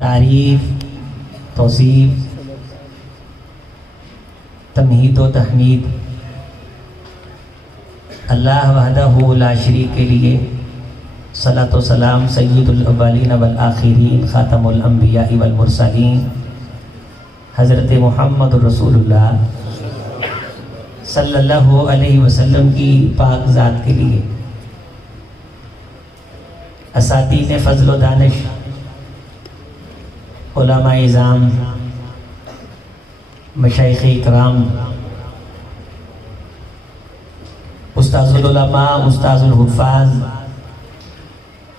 تعریف، توصیف، تمہید و تحمید اللہ وحدہ لا شریک کے لیے صلاۃ و سلام سید الاولین والآخرین خاتم الانبیاء والمرسلین حضرت محمد رسول اللہ صلی اللہ علیہ وسلم کی پاک ذات کے لیے، اساتین فضل و دانش، علماء اعظام، مشائخ اکرام، استاذ العلماء، استاذ الحفاظ،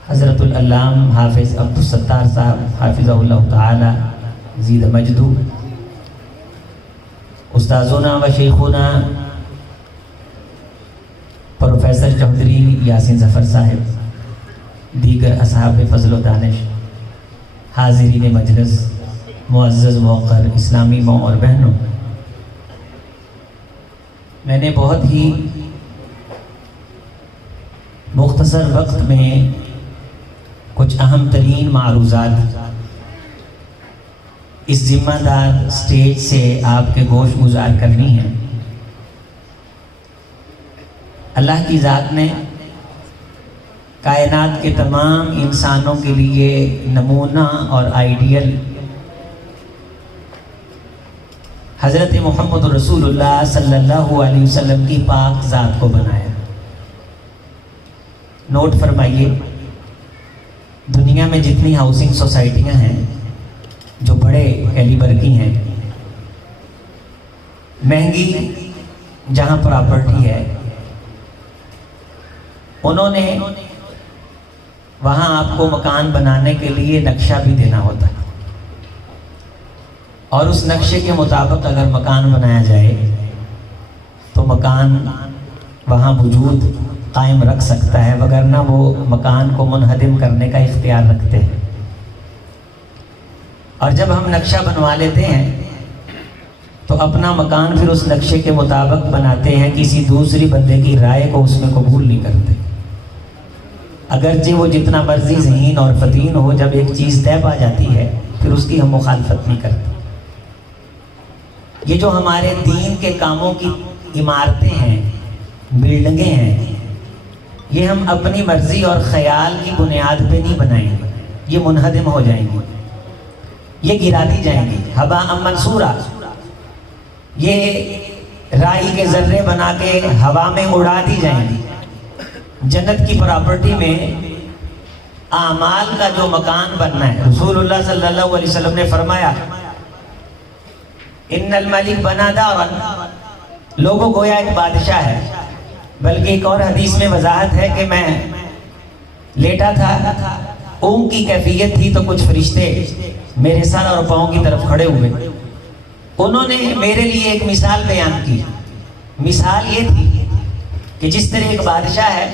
حضرت العلام حافظ عبدالستار صاحب حافظہ اللہ تعالی زید مجدو، استاذنا و شیخنا پروفیسر چودھری یاسین ظفر صاحب، دیگر اصحاب فضل و دانش، حاضرین مجلس، معزز موقر اسلامی ماں اور بہنوں، میں نے بہت ہی مختصر وقت میں کچھ اہم ترین معروضات اس ذمہ دار سٹیج سے آپ کے گوش گزار کرنی ہیں۔ اللہ کی ذات نے کائنات کے تمام انسانوں کے لیے نمونہ اور آئیڈیل حضرت محمد رسول اللہ صلی اللہ علیہ وسلم کی پاک ذات کو بنایا۔ نوٹ فرمائیے، دنیا میں جتنی ہاؤسنگ سوسائٹیاں ہیں جو بڑے کیلیبر کی ہیں، مہنگی جہاں پراپرٹی ہے، انہوں نے وہاں آپ کو مکان بنانے کے لیے نقشہ بھی دینا ہوتا ہے، اور اس نقشے کے مطابق اگر مکان بنایا جائے تو مکان وہاں وجود قائم رکھ سکتا ہے، وگرنہ وہ مکان کو منہدم کرنے کا اختیار رکھتے ہیں۔ اور جب ہم نقشہ بنوا لیتے ہیں تو اپنا مکان پھر اس نقشے کے مطابق بناتے ہیں، کسی دوسری بندے کی رائے کو اس میں قبول نہیں کرتے، اگرچہ وہ جتنا مرضی ذہین اور فتین ہو، جب ایک چیز طے پا جاتی ہے پھر اس کی ہم مخالفت نہیں کرتے۔ یہ جو ہمارے دین کے کاموں کی عمارتیں ہیں، بلڈنگیں ہیں، یہ ہم اپنی مرضی اور خیال کی بنیاد پہ نہیں بنائیں گے، یہ منہدم ہو جائیں گی، یہ گرا دی جائیں گی، ہباء منصورا، یہ رائی کے ذرے بنا کے ہوا میں اڑا دی جائیں گی۔ جنت کی پراپرٹی میں اعمال کا جو مکان بننا ہے، رسول اللہ صلی اللہ علیہ وسلم نے فرمایا ان الملک بنا دارا، لوگوں گویا ایک بادشاہ ہے، بلکہ ایک اور حدیث میں وضاحت ہے کہ میں لیٹا تھا، اونگ کی کیفیت تھی تو کچھ فرشتے میرے سر اور پاؤں کی طرف کھڑے ہوئے، انہوں نے میرے لیے ایک مثال بیان کی۔ مثال یہ تھی کہ جس طرح ایک بادشاہ ہے،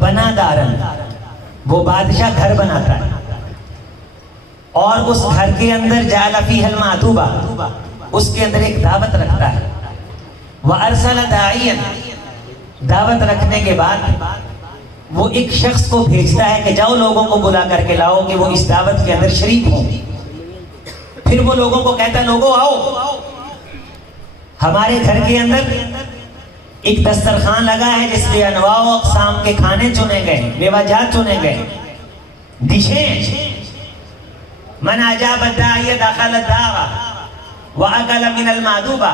بنا دارن، وہ بادشاہ گھر بناتا ہے اور اس گھر کے اندر جعل فیہ المعدوبہ، اس کے اندر ایک دعوت رکھتا ہے، وَأَرْسَلَ دَاعِيًا، دعوت رکھنے کے بعد وہ ایک شخص کو بھیجتا ہے کہ جاؤ لوگوں کو بلا کر کے لاؤ کہ وہ اس دعوت کے اندر شریک ہوں۔ پھر وہ لوگوں کو کہتا ہے لوگوں آؤ، ہمارے گھر کے اندر ایک دسترخوان لگا ہے جس میں انواع و اقسام کے کھانے چنے گئے، میوہ جات چنے گئے، ڈشیں، من اجاب الداعی دخل الدار واکل من المعدوبہ،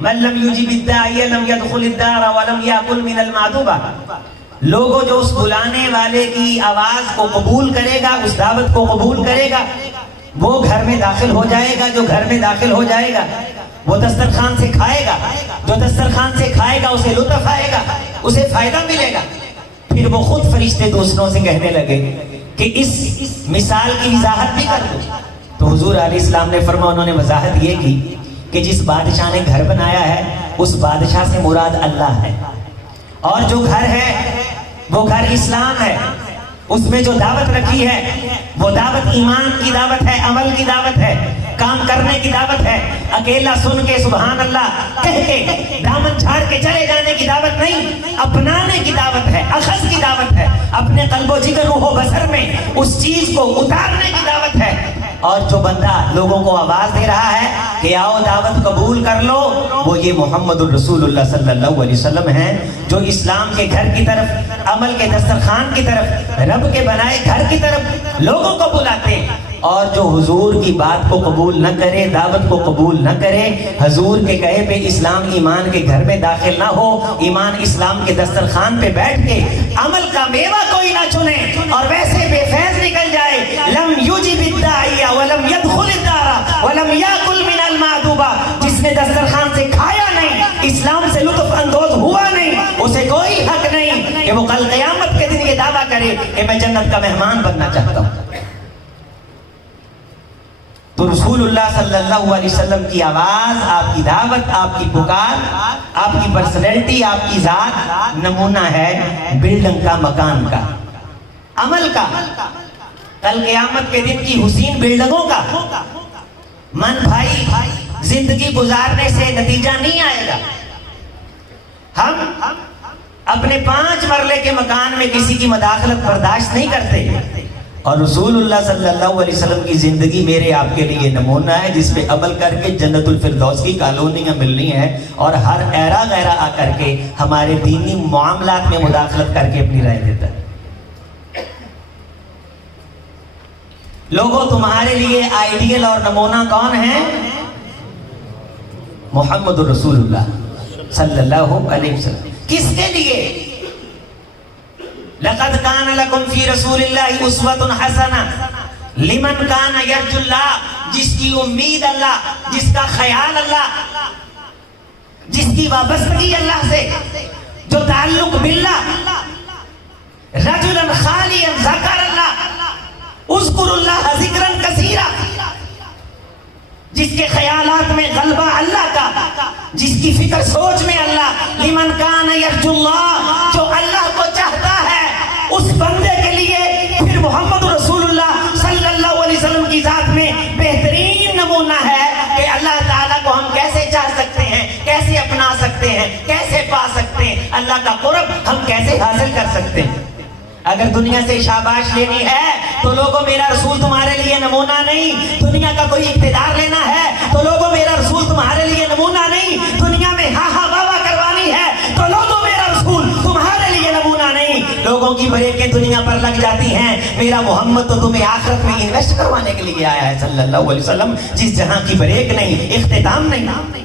من لم یجب الداعی لم يدخل الدار ولم یاکل من المعدوبہ۔ لوگوں جو اس بلانے والے کی آواز کو قبول کرے گا، اس دعوت کو قبول کرے گا، وہ گھر میں داخل ہو جائے گا، جو گھر میں داخل ہو جائے گا وہ دسترخوان سے کھائے گا، جو دسترخوان سے کھائے گا اسے لطف آئے گا، اسے فائدہ ملے گا۔ پھر وہ خود فرشتے دوسروں سے کہنے لگے کہ اس مثال کی وضاحت بھی کر دو، تو حضور علیہ السلام نے فرمایا، انہوں نے وضاحت یہ کی کہ جس بادشاہ نے گھر بنایا ہے اس بادشاہ سے مراد اللہ ہے، اور جو گھر ہے وہ گھر اسلام ہے، اس میں جو دعوت رکھی ہے وہ دعوت ایمان کی دعوت ہے، عمل کی دعوت ہے، کام کرنے کی دعوت ہے، اکیلا سن کے سبحان اللہ کہہ کے دامن جھاڑ کے چلے جانے کی دعوت نہیں، اپنانے کی دعوت ہے، اخذ کی دعوت ہے، اپنے قلب و جگر روح و بصر میں اس چیز کو اتارنے کی دعوت ہے، اور جو بندہ لوگوں کو آواز دے رہا ہے کہ آؤ دعوت قبول کر لو، وہ یہ محمد الرسول اللہ صلی اللہ علیہ وسلم ہیں، جو اسلام کے گھر کی طرف، عمل کے دسترخوان کی طرف، رب کے بنائے گھر کی طرف لوگوں کو بلاتے ہیں۔ اور جو حضور کی بات کو قبول نہ کرے، دعوت کو قبول نہ کرے، حضور کے کہے پہ اسلام ایمان کے گھر میں داخل نہ ہو، ایمان اسلام کے دسترخوان پہ بیٹھ کے عمل کا میوہ کوئی نہ چنے اور ویسے بے فیض نکل جائے، لم یجب الداعی ولم يدخل الدار ولم یاکل من المعدوبہ، جس نے دسترخوان سے کھایا نہیں، اسلام سے لطف اندوز ہوا نہیں، اسے کوئی حق نہیں کہ وہ کل قیامت کے دن یہ دعویٰ کرے کہ میں جنت کا مہمان بننا چاہتا ہوں۔ تو رسول اللہ صلی اللہ علیہ وسلم کی آواز، آپ کی دعوت، آپ کی پکار، آپ کی پرسنالٹی، آپ کی ذات نمونہ ہے بلڈنگ کا، مکان کا، عمل کا، کل قیامت کے دن کی حسین بلڈنگوں کا۔ من بھائی زندگی گزارنے سے نتیجہ نہیں آئے گا۔ ہم اپنے 5 مرلے کے مکان میں کسی کی مداخلت برداشت نہیں کرتے، اور رسول اللہ صلی اللہ علیہ وسلم کی زندگی میرے آپ کے لیے نمونہ ہے، جس پہ عمل کر کے جنت الفردوس کی کالونیاں ملنی ہیں، اور ہر ایرا غیرہ آ کر کے ہمارے دینی معاملات میں مداخلت کر کے اپنی رائے دیتا ہے۔ لوگوں تمہارے لیے آئیڈیل اور نمونہ کون ہے؟ محمد رسول اللہ صلی اللہ علیہ وسلم۔ کس کے لیے؟ لقد کان لکم فی رسول اللہ اسوۃ حسنہ لمن کان یرجو اللہ، جس کی امید اللہ، جس کا خیال اللہ، جس کی وابستگی اللہ سے، جو تعلق باللہ، رجلا خالیا ذکر اللہ، اذکر اللہ ذکرا کثیرا، جس کے خیالات میں غلبہ اللہ کا، جس کی فکر سوچ میں اللہ، لمن کان یرجو اللہ، جو اللہ کو چاہتا ہے، اس بندے کے لیے پھر محمد رسول اللہ صلی اللہ علیہ وسلم کی ذات میں بہترین نمونہ ہے کہ اللہ تعالیٰ کو ہم کیسے چاہ سکتے ہیں، کیسے اپنا سکتے ہیں، کیسے پا سکتے ہیں، اللہ کا قرب ہم کیسے حاصل کر سکتے ہیں۔ اگر دنیا سے شاباش لینی ہے تو لوگوں میرا رسول تمہارے لیے نمونہ نہیں، دنیا کا کوئی اقتدار لینا ہے تو لوگوں میرا رسول تمہارے لیے نمونہ نہیں، دنیا میں ہاں ہاں واہ کروانی ہے تو لوگوں میرا رسول تمہارے لیے نمونہ نہیں۔ لوگوں کی بریکیں دنیا پر لگ جاتی ہیں، میرا محمد تو تمہیں آخرت میں انویسٹ کروانے کے لیے آیا ہے صلی اللہ علیہ وسلم، جس جہاں کی بریک نہیں، اختتام نہیں،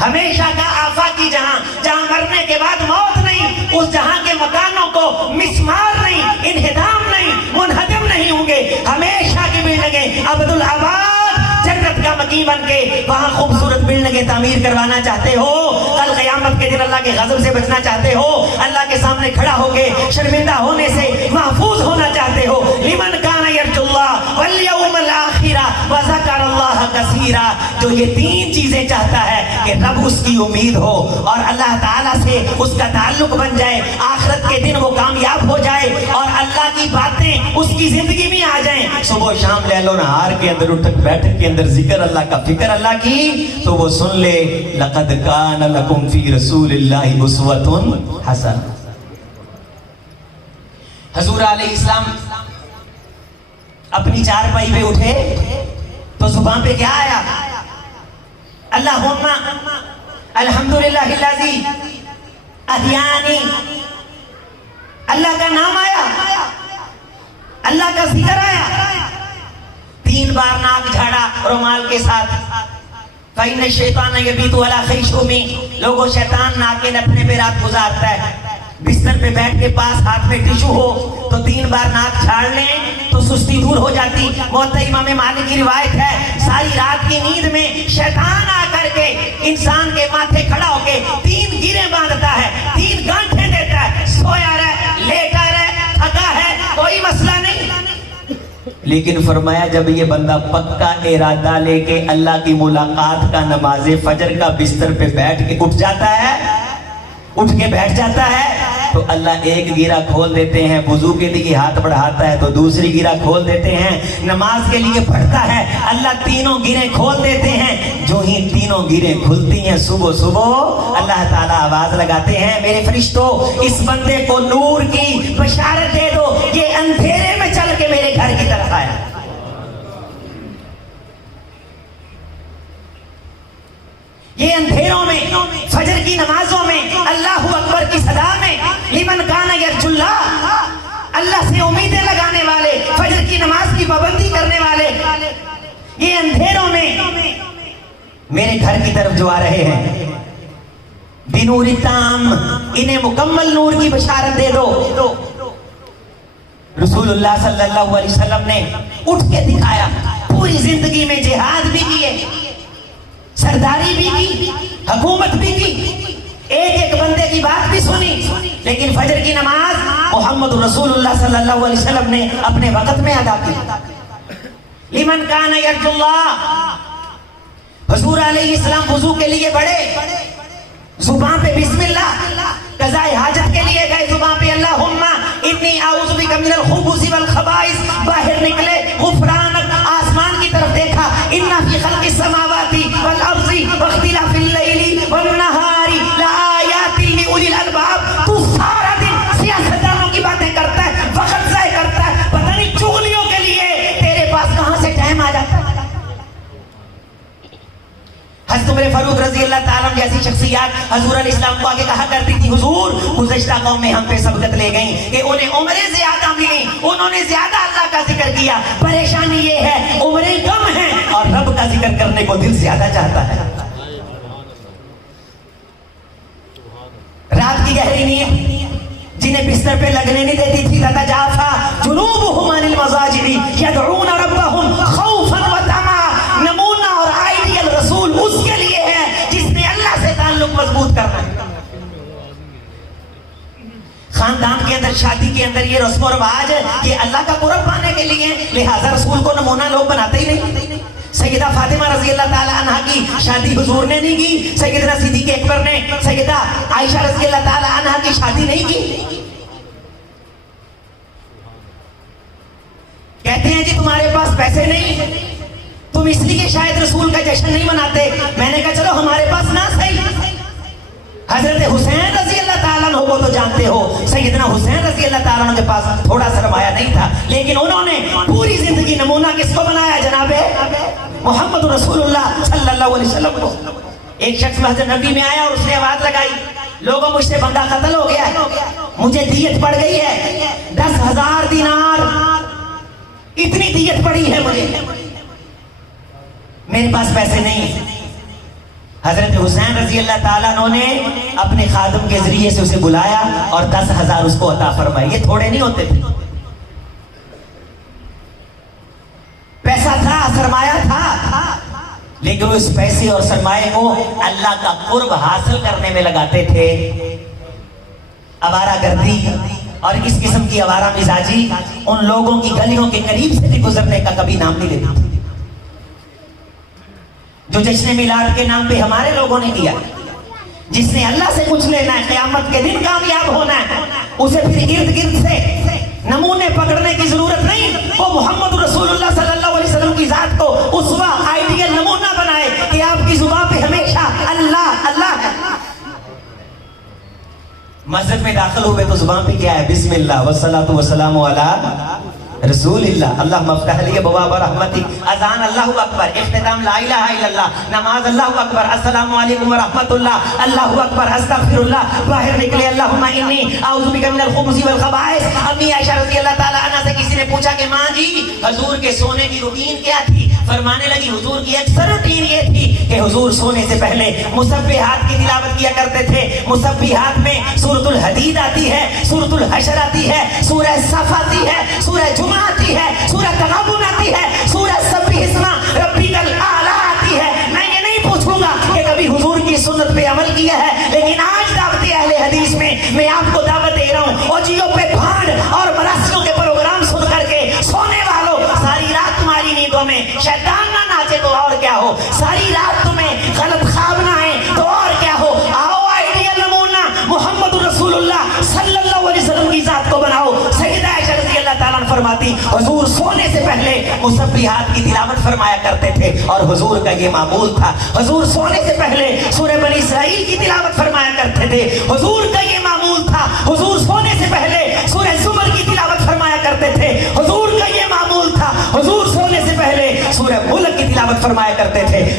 ہمیشہ کا آفاقی جہاں، جہاں مرنے کے بعد موت نہیں، اس جہاں کے مکانوں کو مسمار نہیں، انہدام نہیں، منہدم نہیں ہوں گے، ہمیشہ کی بلڈنگیں عبدالآباد جنت کا مکی بن کے وہاں خوبصورت بلڈنگیں تعمیر کروانا چاہتے ہو، کل قیامت کے دن اللہ کے غضب سے بچنا چاہتے ہو، اللہ کے سامنے کھڑا ہو کے شرمندہ ہونے سے محفوظ ہونا چاہتے ہو، لمن کان یرجو اللہ والیوم الآخرہ وذکر اللہ کثیرا، جو یہ 3 چیزیں چاہتا ہے کہ رب اس کی امید ہو اور اللہ تعالیٰ سے اس کا تعلق بن جائے، آخرت کے دن وہ کامیاب ہو جائے اور اللہ کی باتیں اس کی زندگی میں آ جائیں، صبح شام لیل و نہار کے اندر، اٹھک بیٹھک کے اندر ذکر اللہ کا، فکر اللہ کی، تو وہ سن لے لقد کان لکم فی رسول اللہ اسوۃ حسنہ۔ حضور علیہ السلام اپنی چارپائی پہ اٹھے تو زبان پہ کیا آیا؟ اللہم الحمدللہ الذی احیانی، اللہ کا نام آیا، اللہ کا ذکر آیا، 3 بار ناک جھاڑا رومال کے ساتھ، فَإِنَّ الشَّيْطَانَ يَبِيتُ عَلَى خَيْشُومِ، لوگوں شیطان ناک کے نتنے پہ رات گزارتا ہے، بستر پہ بیٹھ کے پاس ہاتھ میں ٹیشو ہو تو 3 بار ناک جھاڑ لیں تو سستی دور ہو جاتی۔ موطا امام مالک کی روایت ہے، ساری رات کی نیند میں شیطان آ کر کے انسان کے ماتھے کھڑا ہو کے 3 گیریں باندھتا ہے، 3 گانٹھیں دیتا ہے، سویا رہے، لیٹا رہے، تھکا ہے، کوئی مسئلہ نہیں۔ لیکن فرمایا جب یہ بندہ پکا ارادہ لے کے اللہ کی ملاقات کا، نماز فجر کا بستر پہ بیٹھ کے اٹھ جاتا ہے، اٹھ کے بیٹھ جاتا ہے، تو اللہ ایک گیرہ کھول دیتے ہیں، وضو کے لیے ہاتھ بڑھاتا ہے تو دوسری گیرہ کھول دیتے ہیں، نماز کے لیے پڑھتا ہے اللہ تینوں گیریں کھول دیتے ہیں۔ جو ہی تینوں گیریں کھلتی ہیں صبح صبح اللہ تعالیٰ آواز لگاتے ہیں، میرے فرشتوں اس بندے کو نور کی بشارت دے دو، یہ اندھیرے میں چل کے میرے گھر کی طرف آیا۔ یہ اندھیروں میں فجر کی نمازوں میں اللہ اکبر کی صدا میں لمن کان یرجو اللہ، اللہ سے امیدیں لگانے والے، فجر کی نماز کی پابندی کرنے والے، یہ اندھیروں میں میرے گھر کی طرف جو آ رہے ہیں، بنور تام، انہیں مکمل نور کی بشارت دے دو۔ رسول اللہ صلی اللہ علیہ وسلم نے اٹھ کے دکھایا، پوری زندگی میں جہاد بھی کیے، سرداری بھی کی، حکومت بھی کی، ایک ایک بندے کی بات بھی سنی، لیکن فجر کی نماز محمد رسول اللہ صلی اللہ علیہ وسلم نے اپنے وقت میں ادا کی۔ لمن کان یرجو اللہ، حضور علیہ السلام وضو کے لیے بڑے، زبان پہ بسم اللہ، قضاء حاجت کے لیے گئے، زبان پہ اللہم انی اعوذ بک من الخبث والخبائث، باہر نکلے غفرانک، آسمان کی طرف دیکھا، ان فی خلق السماوات والارض واختلاف اللیل والنہار لآیات لأولی الالباب۔ تو سارا دن سیاستدانوں کی باتیں کرتا ہے، وقت ضائع کرتا ہے، پتہ نہیں چغلیوں کے لیے تیرے پاس کہاں سے ٹائم آ جاتا ہے۔ حضرت عمر فاروق رضی اللہ تعالیٰ جیسی شخصیات حضور علیہ السلام کو آگے کہا کرتی تھی، حضور گزشتہ قوم میں ہم پہ سبقت لے گئیں کہ انہیں عمریں زیادہ ملی، انہوں نے زیادہ اللہ کا ذکر کیا، پریشانی یہ ہے عمریں کم ہیں اور رب کا ذکر کرنے کو دل زیادہ چاہتا ہے۔ رات کی گہری نیند جنہیں بستر پہ لگنے نہیں دیتی تھی، تتجافا جنوبہم عن المضاجع یدعون ربہم خوفا وطمعا، نمونہ اور آئیڈیل رسول اس کے لیے ہے جس نے اللہ سے تعلق مضبوط کرنا ہے۔ خاندان کے اندر، شادی کے اندر یہ رسم و رواج ہے کہ اللہ کا قرب پانے کے لیے، لہذا رسول کو نمونہ لوگ بناتے ہی نہیں۔ سیدہ فاطمہ رضی اللہ تعالیٰ عنہ کی شادی حضور نے نہیں کی، سیدنا صدیق اکبر نے سیدہ عائشہ رضی اللہ تعالیٰ عنہ کی شادی نہیں کی۔ کہتے ہیں جی تمہارے پاس پیسے نہیں، تم اس لیے شاید رسول کا جشن نہیں مناتے۔ میں نے کہا چلو ہمارے پاس نہ صحیح، حضرت حسین رضی اللہ تعالیٰ عنہ کو تو جانتے ہو، سیدنا حسین رضی اللہ تعالیٰ عنہ کے پاس تھوڑا سرمایہ نہیں تھا، لیکن انہوں نے پوری زندگی نمونہ کس کو بنایا؟ جناب محمد رسول اللہ صلی اللہ علیہ وسلم کو۔ ایک شخص مسجد نبی میں آیا اور اس نے آواز لگائی، لوگوں مجھ سے بندہ قتل ہو گیا ہے، مجھے دیت پڑ گئی ہے 10,000 دینار، اتنی دیت پڑی ہے مجھے، میرے پاس پیسے نہیں۔ حضرت حسین رضی اللہ تعالیٰ عنہ نے اپنے خادم کے ذریعے سے اسے بلایا اور 10,000 اس کو عطا فرمائے۔ یہ تھوڑے نہیں ہوتے تھے، پیسہ تھا، سرمایہ تھا، لیکن اس پیسے اور سرمایہ کو اللہ کا قرب حاصل کرنے میں لگاتے تھے۔ آوارہ گردی اور اس قسم کی آوارہ مزاجی ان لوگوں کی گلیوں کے قریب سے بھی گزرنے کا کبھی نام نہیں لیتی تھی جو جشن میلاد کے نام پہ ہمارے لوگوں نے کیا۔ جس نے اللہ سے کچھ لینا ہے، قیامت کے دن کامیاب ہونا ہے، اسے پھر ارد گرد سے نمونے پکڑنے کی ضرورت نہیں، وہ محمد رسول اللہ صلی اللہ علیہ وسلم کی ذات کو اسوہ، آئیڈیل، نمونہ بنائے کہ آپ کی زبان پہ ہمیشہ اللہ اللہ ہے۔ مسجد میں داخل ہوئے تو زبان پہ کیا ہے؟ بسم اللہ والصلاۃ والسلام علی رسول اللہ، اللہم افتح لی ابواب رحمتک، اذان اللہ اکبر، اختتام لا الہ الا اللہ، نماز اللہ اکبر، السلام علیکم ورحمت اللہ، اللہ اکبر، استغفر اللہ، باہر نکلے اللہم انی اعوذ بک من الخبث والخبائث۔ امی عائشہ رضی اللہ تعالیٰ عنہ سے کسی نے پوچھا کہ ماں جی حضور کے سونے کی روٹین کیا تھی؟ فرمانے لگی حضور کی اکثر روٹین یہ تھی کہ حضور سونے سے پہلے مسبحات کی تلاوت کیا کرتے تھے۔ مسبحات میں سورۃ الحدید آتی ہے، سورۃ الحشر آتی ہے، سورہ صف آتی ہے، سورہ جمعہ آتی ہے، سورہ تغابن آتی ہے، سورہ سبح اسم ربک الاعلی آتی ہے۔ میں یہ نہیں پوچھوں گا کہ کبھی حضور کی سنت پہ عمل کیا ہے، لیکن آج دعوت اہل حدیث میں آپ کو دعوت دے رہا ہوں، اور جیو پہ بھاڑ اور مراسیوں کے پروگرام سن کر کے سونے والوں، ساری رات تمہاری نیندوں میں شیطان نہ ناچے تو اور کیا ہو، ساری رات تمہیں غلط خواب نہ آئے تو اور کیا ہو۔ آؤ آئیڈیل نمونہ محمد رسول اللہ صلی اللہ علیہ وسلم کی ذات کو بناؤ۔ سیدہ عائشہ رضی اللہ تعالیٰ عنہ فرماتی حضور سونے سے پہلے مسبحات کی تلاوت فرمایا کرتے تھے اور حضور کا یہ معمول تھا۔ حضور سونے سے پہلے سورہ بنی اسرائیل کی تلاوت فرمایا کرتے تھے، حضور کا یہ معمول تھا۔ حضور سونے سے پہلے سورہ زمر کی تلاوت فرمایا کرتے تھے، حضور کا یہ معمول تھا۔ حضور سونے سے پہلے سورہ ملک کی تلاوت فرمایا کرتے تھے۔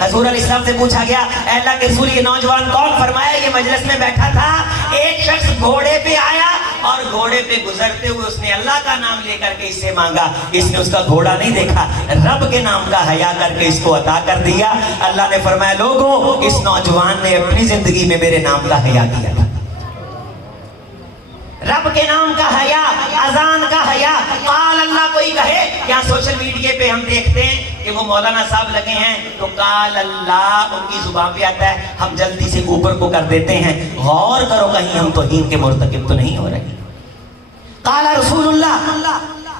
حضور علیہ السلام سے پوچھا گیا اے اللہ کے رسول یہ نوجوان کون؟ فرمایا یہ مجلس میں بیٹھا تھا، ایک شخص گھوڑے پہ آیا اور گھوڑے پہ گزرتے ہوئے اس نے اللہ کا نام لے کر کے اس سے مانگا، اس نے اس کا گھوڑا نہیں دیکھا، رب کے نام کا حیا کر کے اس کو عطا کر دیا۔ اللہ نے فرمایا لوگوں اس نوجوان نے اپنی زندگی میں میرے نام کا حیا کیا تھا، رب کے نام کا حیا، اذان کا حیا۔ قال اللہ کوئی کہے، کیا سوشل میڈیا پہ ہم دیکھتے ہیں کہ وہ مولانا صاحب لگے ہیں تو قال اللہ ان کی زبان پہ آتا ہے، ہم جلدی سے اوپر کو کر دیتے ہیں، غور کرو کہیں ہم توہین کے مرتکب تو نہیں ہو رہے۔ قال رسول اللہ،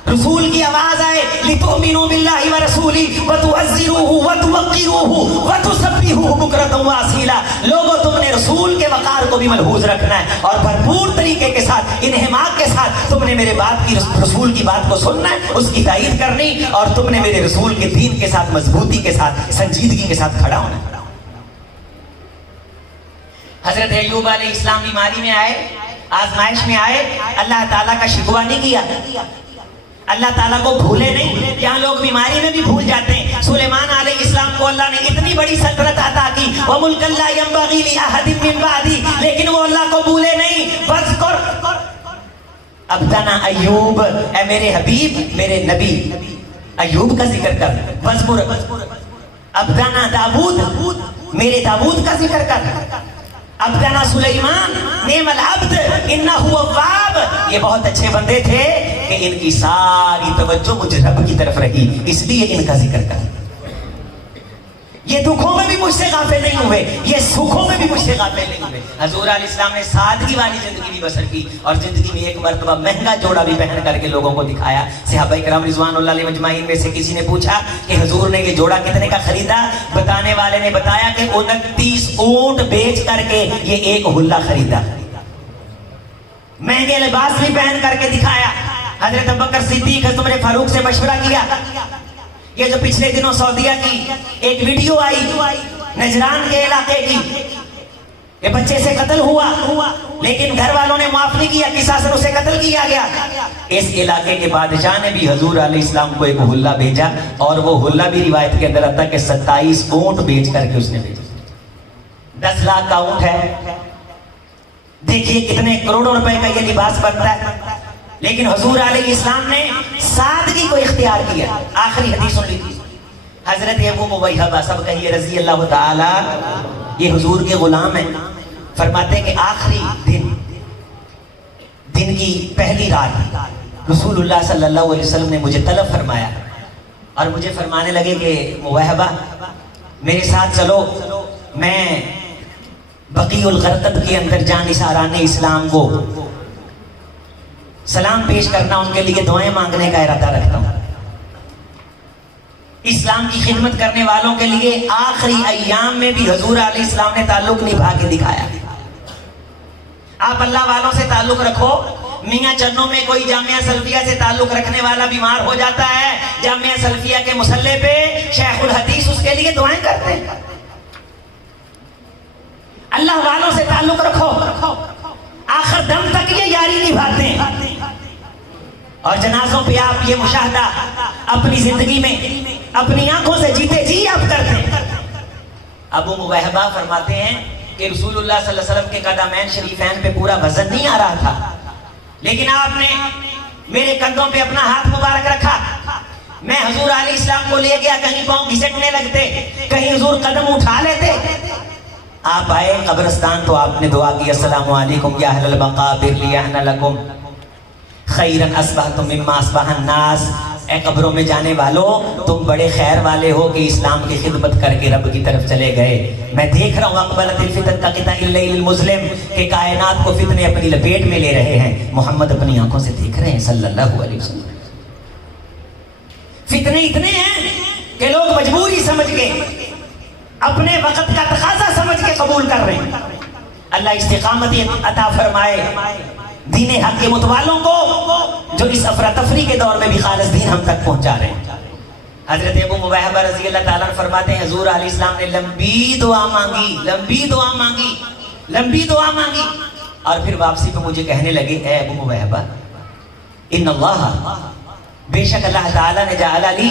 رسول کی آواز آئے لِتُؤْمِنُوا بِاللَّهِ وَرَسُولِهِ وَتُعَزِّرُوهُ وَتُوَقِّرُوهُ وَتُسَبِّحُوهُ بُكْرَةً وَأَصِيلًا۔ لوگوں تم نے رسول کے وقار کو بھی ملحوظ رکھنا ہے اور بھرپور طریقے کے ساتھ، انہماک کے ساتھ تم نے میرے بات کی، رسول کی بات کو سننا ہے، اس کی تائید کرنی، اور تم نے میرے رسول کے دین کے ساتھ مضبوطی کے ساتھ، سنجیدگی کے ساتھ کھڑا ہونا ہے۔ حضرت ایوب علیہ السلام بیماری میں آئے، آزمائش میں آئے، اللہ تعالیٰ کا شکوہ نہیں کیا، اللہ تعالیٰ کو بھولے نہیں۔ یہاں لوگ بیماری میں بھی بھول جاتے ہیں۔ سلیمان علیہ السلام کو اللہ نے اتنی بڑی سلطنت عطا کی، وَمُلْكًا لَا يَنبَغِي لِأَحَدٍ مِّن بَعْدِي، لیکن وہ اللہ کو بھولے نہیں۔ وَاذْكُرْ عَبْدَنَا ایوب، اے میرے حبیب، میرے نبی ایوب کا ذکر کر۔ وَاذْكُرْ عَبْدَنَا داؤد، میرے داؤد کا ذکر کر۔ عبدنا سلیمان نعم العبد انہ اواب، یہ بہت اچھے بندے تھے کہ ان کی ساری توجہ مجھ رب کی طرف رہی، اس لیے ان کا ذکر کر۔ یہ دکھوں میں بھی مجھ سے غافل نہیں ہوئے، یہ سکھوں میں بھی مجھ سے غافل نہیں ہوئے۔ حضور علیہ السلام نے سادگی والی زندگی بھی بسر کی اور زندگی میں ایک مرتبہ مہنگا جوڑا بھی پہن کر کے لوگوں کو دکھایا۔ صحابہ کرام رضوان اللہ علیہ مجمعین میں سے کسی نے پوچھا کہ حضور نے یہ جوڑا کتنے کا خریدا؟ بتانے والے نے بتایا کہ 29 اونٹ بیچ کر کے یہ ایک حلہ خریدا، مہنگے لباس بھی پہن کر کے دکھایا۔ حضرت ابوبکر صدیق حضرت عمر فاروق سے مشورہ کیا۔ یہ جو پچھلے دنوں سعودیہ کی ایک ویڈیو آئی نجران کے علاقے کی، یہ بچے سے قتل ہوا لیکن گھر والوں نے معاف نہیں کیا، قصاصاً اسے قتل کیا گیا۔ اس علاقے کے بادشاہ نے بھی حضور علیہ السلام کو ایک حلہ بھیجا اور وہ حلہ بھی روایت کے اندر آتا کہ 27 اونٹ بیچ کر کے اس نے بھیجا۔ 10 لاکھ کا اونٹ ہے، دیکھیے کتنے کروڑوں روپے کا یہ لباس بنتا ہے، لیکن حضور علیہ السلام نے سادگی کو اختیار کیا۔ آخری حدیث سن لیجیے، حضرت ابو مویحبہ، سب کہیے رضی اللہ تعالی، یہ حضور کے غلام ہیں، فرماتے ہیں کہ آخری دن کی پہلی رات رسول اللہ صلی اللہ علیہ وسلم نے مجھے طلب فرمایا اور مجھے فرمانے لگے کہ مویحبہ میرے ساتھ چلو، میں بقیع الغرقد کے اندر جانثاران اسلام کو سلام پیش کرنا، ان کے لیے دعائیں مانگنے کا ارادہ رکھتا ہوں۔ اسلام کی خدمت کرنے والوں کے لیے آخری ایام میں بھی حضور علیہ السلام نے تعلق نبھا کے دکھایا۔ آپ اللہ والوں سے تعلق رکھو۔ میاں چنوں میں کوئی جامعہ سلفیہ سے تعلق رکھنے والا بیمار ہو جاتا ہے، جامعہ سلفیہ کے مصلے پہ شیخ الحدیث اس کے لیے دعائیں کرتے ہیں۔ اللہ والوں سے تعلق رکھو، آخر دم تک یہ یاری نبھاتے ہیں۔ اور جنازوں پہ آپ یہ مشاہدہ اپنی زندگی میں اپنی آنکھوں سے جیتے جی آپ کرتے ہیں۔ ابو مویحبہ فرماتے ہیں کہ رسول اللہ صلی اللہ علیہ وسلم کے قدمین شریفین پہ پورا وزن نہیں آ رہا تھا، لیکن آپ نے میرے کندھوں پہ اپنا ہاتھ مبارک رکھا، میں حضور علیہ السلام کو لے گیا، کہیں پاؤں گھسٹنے لگتے، کہیں حضور قدم اٹھا لیتے۔ آپ آئے قبرستان تو آپ نے دعا کی، السلام علیکم یا اہل المقابر لیحن لکم خیرن اصبحتم مما اصبح الناس، اے قبروں میں جانے والوں تم بڑے خیر والے ہو کہ اسلام کی خدمت کر کے رب کی طرف چلے گئے۔ میں دیکھ رہا ہوں اقبلت الفتن کا قطع اللیل المظلم کہ کائنات کو فتنے اپنی لپیٹ میں لے رہے ہیں، محمد اپنی آنکھوں سے دیکھ رہے ہیں صلی اللہ علیہ وسلم۔ فتنے اتنے ہیں کہ لوگ مجبوری سمجھ کے اپنے وقت کا تقاضا سمجھ کے قبول کر رہے ہیں۔ اللہ استقامت عطا فرمائے دین حق کے متوالوں کو جو اس افراتفری کے دور میں بھی خالص دین ہم تک پہنچا رہے ہیں۔ حضرت ابو مویحبہ رضی اللہ تعالیٰ عنہ فرماتے ہیں حضور علیہ السلام نے لمبی دعا مانگی، لمبی دعا مانگی، لمبی دعا مانگی، اور پھر واپسی پہ مجھے کہنے لگے اے ابو مویحبہ ان اللہ، بے شک اللہ تعالیٰ نے جعل لی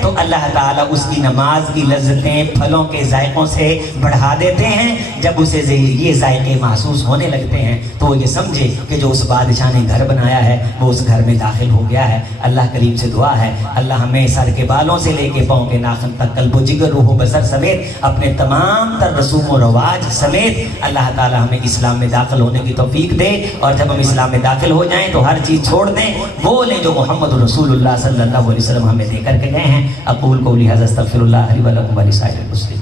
تو اللہ تعالیٰ اس کی نماز کی لذتیں پھلوں کے ذائقوں سے بڑھا دیتے ہیں. جب اسے یہ ذائقے محسوس ہونے لگتے ہیں تو وہ یہ سمجھے کہ جو اس بادشاہ نے گھر بنایا ہے وہ اس گھر میں داخل ہو گیا ہے. اللہ کریم سے دعا ہے اللہ ہمیں سر کے بالوں سے لے کے پاؤں کے ناخن تک قلب و جگر روح و بصر سمیت اپنے تمام تر رسوم و رواج سمیت اللہ تعالیٰ ہمیں اسلام میں داخل ہونے کی توفیق دے. اور جب ہم اسلام میں داخل ہو جائیں تو ہر چیز چھوڑ دیں, وہ لیں جو محمد رسول اللہ صلی اللہ علیہ وسلم ہمیں دے کر کے گئے ہیں. اقول قولی ھذا استغفر اللہ لی و لکم ولسائر المسلمین.